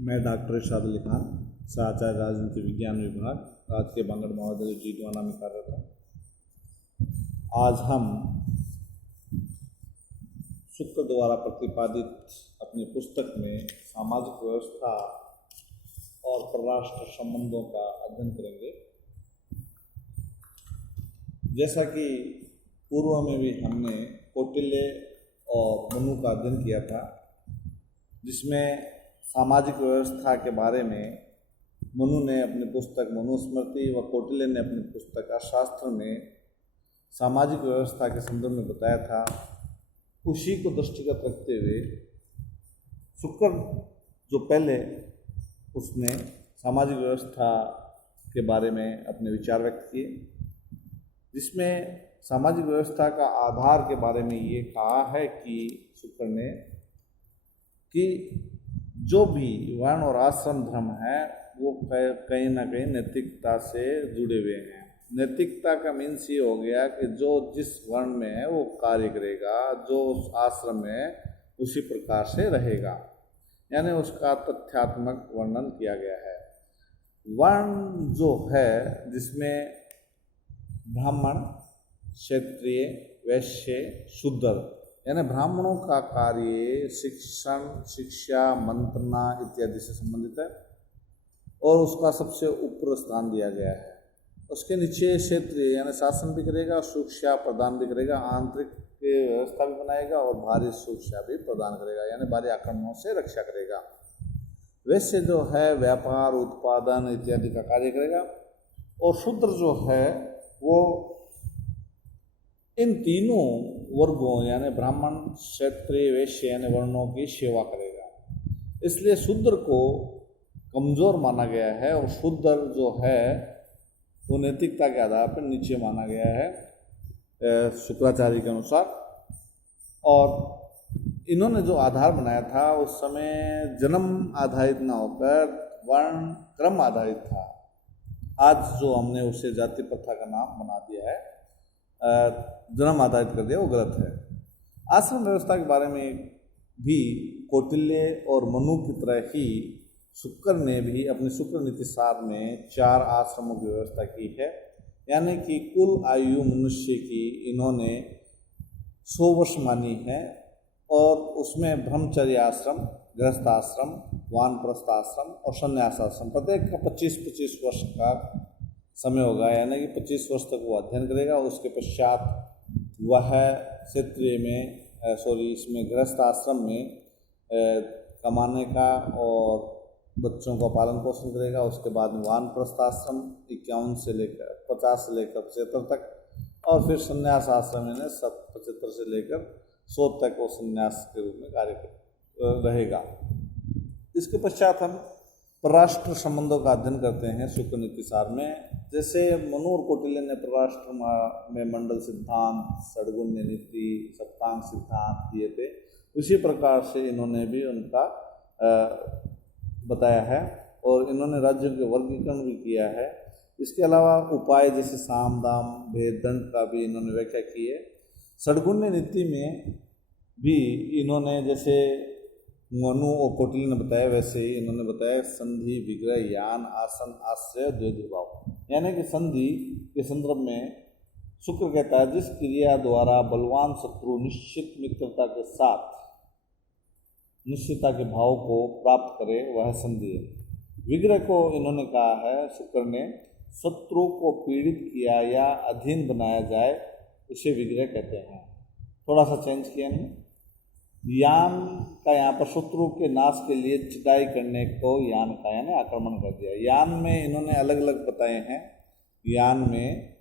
मैं डॉक्टर इरशाद अली खान, सहाचार्य राजनीति विज्ञान विभाग, राजकीय बांगड़ महाविद्यालय जीतवाना में कार्यरत हूँ। आज हम शुक्र द्वारा प्रतिपादित अपनी पुस्तक में सामाजिक व्यवस्था और परराष्ट्र संबंधों का अध्ययन करेंगे। जैसा कि पूर्व में भी हमने कौटिल्य और मनु का अध्ययन किया था, जिसमें सामाजिक व्यवस्था के बारे में मनु ने अपनी पुस्तक मनुस्मृति व कौटिल्य ने अपनी पुस्तक अर्थशास्त्र में सामाजिक व्यवस्था के संदर्भ में बताया था। उसी को दृष्टिगत रखते हुए शुक्र जो पहले उसने सामाजिक व्यवस्था के बारे में अपने विचार व्यक्त किए, जिसमें सामाजिक व्यवस्था का आधार के बारे में ये कहा है कि शुक्र ने कि जो भी वर्ण और आश्रम धर्म है वो कहीं ना कहीं नैतिकता से जुड़े हुए हैं। नैतिकता का मीन्स ये हो गया कि जो जिस वर्ण में है वो कार्य करेगा, जो आश्रम में है उसी प्रकार से रहेगा, यानी उसका तथ्यात्मक वर्णन किया गया है। वर्ण जो है जिसमें ब्राह्मण, क्षत्रिय, वैश्य, शूद्र, यानी ब्राह्मणों का कार्य शिक्षण, शिक्षा, मंत्रणा इत्यादि से संबंधित है और उसका सबसे ऊपर स्थान दिया गया है। उसके नीचे क्षेत्रीय यानी शासन भी करेगा, शिक्षा प्रदान भी करेगा, आंतरिक व्यवस्था भी बनाएगा और बाहरी शिक्षा भी प्रदान करेगा, यानी बाहरी आक्रमणों से रक्षा करेगा। वैश्य जो है व्यापार, उत्पादन इत्यादि का कार्य करेगा और शूद्र जो है वो इन तीनों वर्गों यानी ब्राह्मण, क्षत्रिय, वैश्य यानी वर्णों की सेवा करेगा। इसलिए शूद्र को कमजोर माना गया है और शूद्र जो है वो नैतिकता के आधार पर नीचे माना गया है शुक्राचार्य के अनुसार। और इन्होंने जो आधार बनाया था उस समय जन्म आधारित ना होकर वर्ण क्रम आधारित था। आज जो हमने उसे जाति प्रथा का नाम बना दिया है, जन्म आधारित कर दिया, वो गलत है। आश्रम व्यवस्था के बारे में भी कौटिल्य और मनु की तरह ही शुक्र ने भी अपने शुक्र नीति सार में 4 आश्रमों की व्यवस्था की है, यानी कि कुल आयु मनुष्य की इन्होंने 100 वर्ष मानी है और उसमें ब्रह्मचर्य आश्रम, गृहस्थ आश्रम, वानप्रस्थ आश्रम और संन्यास आश्रम प्रत्येक का 25-25 वर्ष का समय होगा, यानी कि 25 वर्ष तक वो अध्ययन करेगा। उसके पश्चात वह क्षेत्रीय में इसमें गृहस्थ आश्रम में कमाने का और बच्चों का पालन पोषण करेगा। उसके बाद में वानप्रस्थ आश्रम 51 से लेकर 50 से लेकर 75 तक और फिर संन्यास आश्रम में 75 से लेकर 100 तक वो संन्यास के रूप में कार्य रहेगा। इसके पश्चात हम परराष्ट्र संबंधों का अध्ययन करते हैं शुक्र नीति सार में। जैसे मनु और कौटिल्य ने परराष्ट्र में मंडल सिद्धांत, षड्गुण्य नीति, सप्तांग सिद्धांत दिए थे, उसी प्रकार से इन्होंने भी उनका बताया है और इन्होंने राज्यों के वर्गीकरण भी किया है। इसके अलावा उपाय जैसे साम, दाम, भेद, दंड का भी इन्होंने व्याख्या की है। षड्गुण्य नीति में भी इन्होंने जैसे मनु और कौटिल्य ने बताया वैसे ही इन्होंने बताया संधि, विग्रह, यान, आसन, आश्रय, द्वैध भाव, यानी कि संधि के संदर्भ में शुक्र कहता है जिस क्रिया द्वारा बलवान शत्रु निश्चित मित्रता के साथ निश्चितता के भाव को प्राप्त करे वह संधि है। विग्रह को इन्होंने कहा है शुक्र ने शत्रु को पीड़ित किया या अधीन बनाया जाए उसे विग्रह कहते हैं। थोड़ा सा चेंज किया नहीं। यान का यहाँ पर शत्रु के नाश के लिए चिटाई करने को यान का यानी आक्रमण कर दिया। यान में इन्होंने अलग अलग बताए हैं। यान में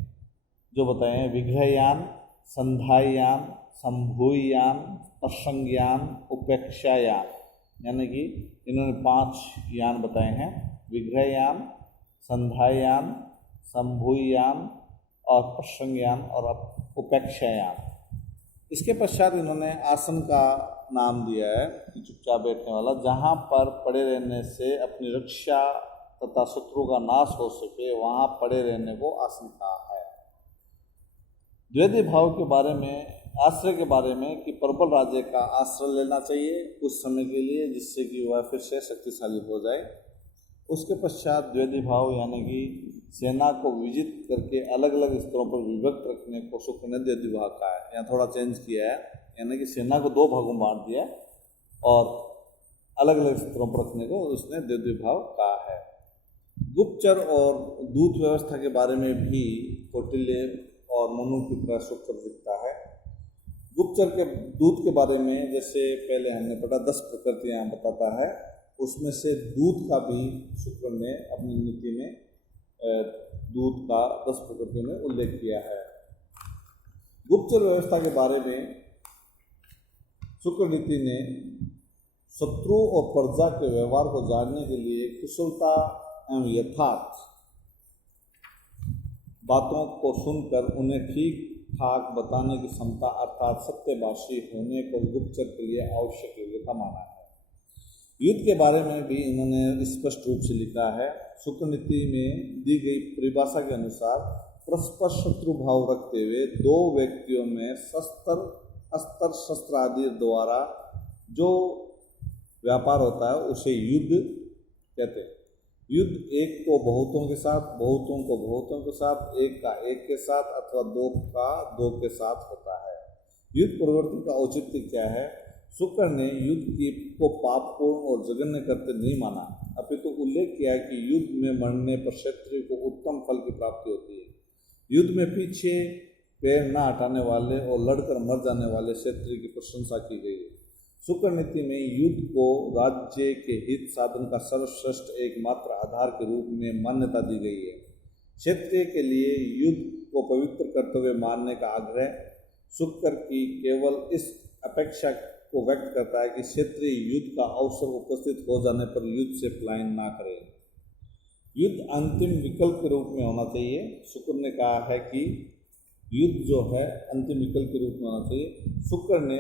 जो बताए हैं विग्रहयान, संधाययान, संभूयान, प्रसंगयान, उपेक्षायान, यानी कि इन्होंने 5 यान बताए हैं। विग्रहयान, संधाययान, संभूयान और प्रसंगयान और उपेक्षायान। इसके पश्चात इन्होंने आसन का नाम दिया है कि चुपचाप बैठने वाला, जहाँ पर पड़े रहने से अपनी रक्षा तथा शत्रु का नाश हो सके वहाँ पड़े रहने को आसन कहा है। द्वैध भाव के बारे में आश्रय के बारे में कि प्रबल राज्य का आश्रय लेना चाहिए कुछ समय के लिए, जिससे कि वह फिर से शक्तिशाली हो जाए। उसके पश्चात द्वैधी भाव यानी कि सेना को विजित करके अलग अलग स्तरों पर विभक्त रखने को शुक्र ने द्वैधी भाव कहा है। यहाँ थोड़ा चेंज किया है, यानी कि सेना को 2 भागों में बांट दिया और अलग अलग स्तरों पर रखने को उसने द्वैधी भाव कहा है। गुप्तचर और दूत व्यवस्था के बारे में भी कौटिल्य और मनु की तरह शुक्र दिखता है। गुप्तचर के दूत के बारे में जैसे पहले हमने पढ़ा 10 प्रकृतियाँ बताता है, उसमें से दूत का भी शुक्र ने अपनी नीति में दूत का 10 प्रकृतियों में उल्लेख किया है। गुप्तचर व्यवस्था के बारे में शुक्र नीति ने शत्रु और प्रजा के व्यवहार को जानने के लिए कुशलता एवं यथार्थ बातों को सुनकर उन्हें ठीक ठाक बताने की क्षमता अर्थात सत्यभाषी होने को गुप्तचर के लिए आवश्यक योग्यता माना है। युद्ध के बारे में भी इन्होंने स्पष्ट रूप से लिखा है। शुक्र नीति में दी गई परिभाषा के अनुसार परस्पर शत्रु भाव रखते हुए 2 व्यक्तियों में अस्त्र शस्त्र आदि द्वारा जो व्यापार होता है उसे युद्ध कहते हैं। युद्ध एक को बहुतों के साथ, बहुतों को बहुतों के साथ, एक का एक के साथ अथवा 2 का 2 के साथ होता है। युद्ध प्रवृत्ति का औचित्य क्या है? शुक्र ने युद्ध को पापपूर्ण और जघन्य करते नहीं माना, अपितु उल्लेख किया है कि युद्ध में मरने पर क्षत्रिय को उत्तम फल की प्राप्ति होती है। युद्ध में पीछे पैर न हटाने वाले और लड़कर मर जाने वाले क्षत्रिय की प्रशंसा की गई है। शुक्र नीति में युद्ध को राज्य के हित साधन का सर्वश्रेष्ठ एकमात्र आधार के रूप में मान्यता दी गई है। क्षत्रिय के लिए युद्ध को पवित्र कर्तव्य मानने का आग्रह शुक्र की केवल इस अपेक्षा को व्यक्त करता है कि क्षेत्रीय युद्ध का अवसर उपस्थित हो जाने पर युद्ध से पलायन ना करे। युद्ध अंतिम विकल्प के रूप में होना चाहिए। शुक्र ने कहा है कि युद्ध जो है अंतिम विकल्प के रूप में होना चाहिए। शुक्र ने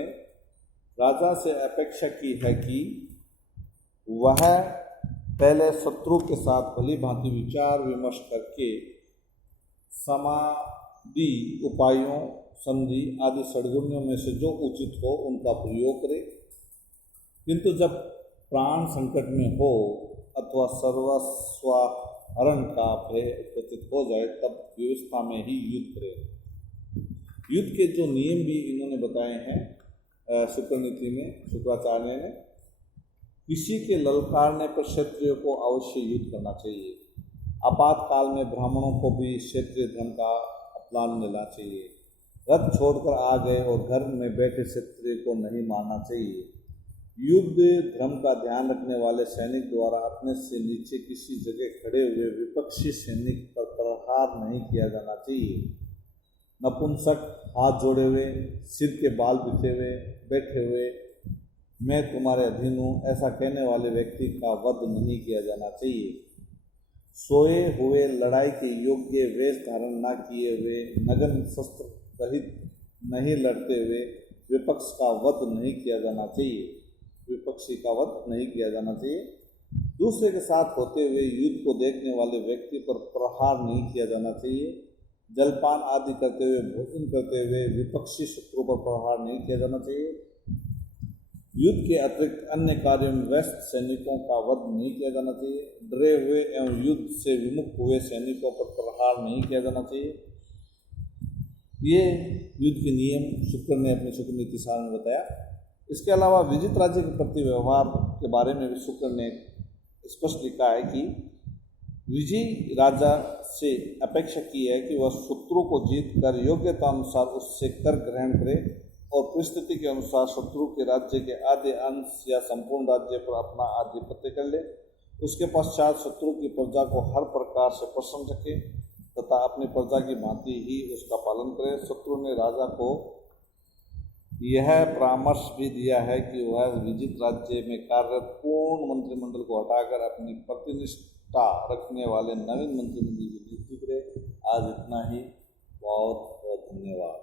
राजा से अपेक्षा की है कि वह पहले शत्रु के साथ भली भांति विचार विमर्श करके समाधि उपायों संधि आदि षड्गुणों में से जो उचित हो उनका प्रयोग करे, किंतु जब प्राण संकट में हो अथवा सर्वस्वाहरण का भय उपस्थित हो जाए तब व्यवस्था में ही युद्ध करे। युद्ध के जो नियम भी इन्होंने बताए हैं शुक्र नीति में, शुक्राचार्य ने, किसी के ललकारने पर क्षत्रिय को अवश्य युद्ध करना चाहिए। आपातकाल में ब्राह्मणों को भी क्षत्रिय धर्म का अपनान लेना चाहिए। रथ छोड़कर आ गए और घर में बैठे क्षत्रिय को नहीं मारना चाहिए। युद्ध धर्म का ध्यान रखने वाले सैनिक द्वारा अपने से नीचे किसी जगह खड़े हुए विपक्षी सैनिक पर प्रहार नहीं किया जाना चाहिए। नपुंसक हाथ जोड़े हुए, सिर के बाल बिछे हुए बैठे हुए मैं तुम्हारे अधीन हूँ ऐसा कहने वाले व्यक्ति का वध नहीं किया जाना चाहिए। सोए हुए लड़ाई के योग्य वेश धारण न किए हुए नग्न शस्त्र रहित नहीं लड़ते हुए विपक्ष का वध नहीं किया जाना चाहिए। विपक्षी का वध नहीं किया जाना चाहिए। दूसरे के साथ होते हुए युद्ध को देखने वाले व्यक्ति पर प्रहार नहीं किया जाना चाहिए। जलपान आदि करते हुए भोजन करते हुए विपक्षी शत्रु पर प्रहार नहीं किया जाना चाहिए। युद्ध के अतिरिक्त अन्य कार्यों में व्यस्त सैनिकों का वध नहीं किया जाना चाहिए। डरे हुए एवं युद्ध से विमुख हुए सैनिकों पर प्रहार नहीं किया जाना चाहिए। ये युद्ध के नियम शुक्र ने अपने शुक्र नीति सार में बताया। इसके अलावा विजित राज्य के प्रति व्यवहार के बारे में भी शुक्र ने स्पष्ट लिखा है कि विजयी राजा से अपेक्षा की है कि वह शत्रु को जीत कर योग्यता अनुसार उससे कर ग्रहण करे और परिस्थिति के अनुसार शत्रु के राज्य के आधे अंश या संपूर्ण राज्य पर अपना आधिपत्य कर ले। उसके पश्चात शत्रु की प्रजा को हर प्रकार से प्रसन्न रखे तथा अपनी प्रजा की भांति ही उसका पालन करे। शत्रु ने राजा को यह परामर्श भी दिया है कि वह विजित राज्य में कार्यरत पूर्ण मंत्रिमंडल को हटाकर अपनी प्रतिनिष्ठा रखने वाले नवीन मंत्रिमंडल की नियुक्ति करे। आज इतना ही। बहुत बहुत धन्यवाद।